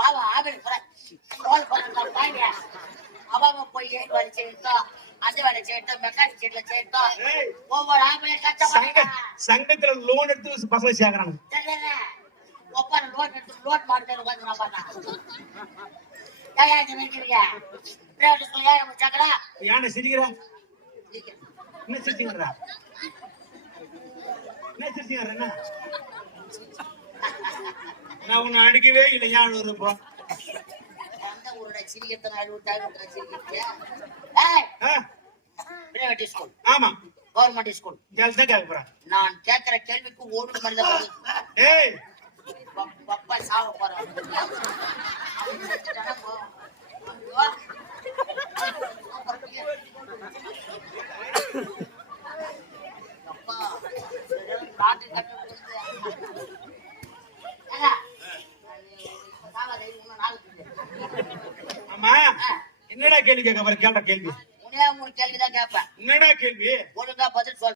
பாவம் office role பண்ண அவங்க போய் ஏன் வேலை செய்யட்டும், அது வேலை செய்யட்டும், மெக்கானிக் சீட்ல செய்யட்டும். ஒவ்வொரு ஆம்பளையும் கஷ்டப்பட்டாங்க. சங்கத்துல லோன் எடுத்து பசங்க சேர்க்கறாங்க. ஒவ்வொரு லோன் எடுத்து லோன் மாட்டுறது உட்காந்து பார்த்தா ஏன் இங்க நிற்கிறீங்க? பிரைவேட் ஸ்கூல் ஏன் முடிச்சாங்களா? ஏன்டா சிரிக்கிற? என்ன சிரிக்கிறா? என்ன சிரிக்கிறா? என்ன நான் உன்னை அடிக்கவே இல்லை. ஏன் இருப்போம் எந்த ஊரோட சிரிக்கிறத பிரைவேட் ஸ்கூல், ஆமா கவர்மெண்ட் ஸ்கூல் கேள்வி கேட்க போறேன். நான் கேட்கிற கேள்விக்கு ஓடு மனித ஏய் பப்பா சாவ போறேன். ஆமா என்னடா கேள்வி கேட்க போற? கேட்ட கேள்வி மூணு கேள்விதான் கேட்பேன். என்னடா கேள்வி? ஒழுங்கா பதில் சொல்.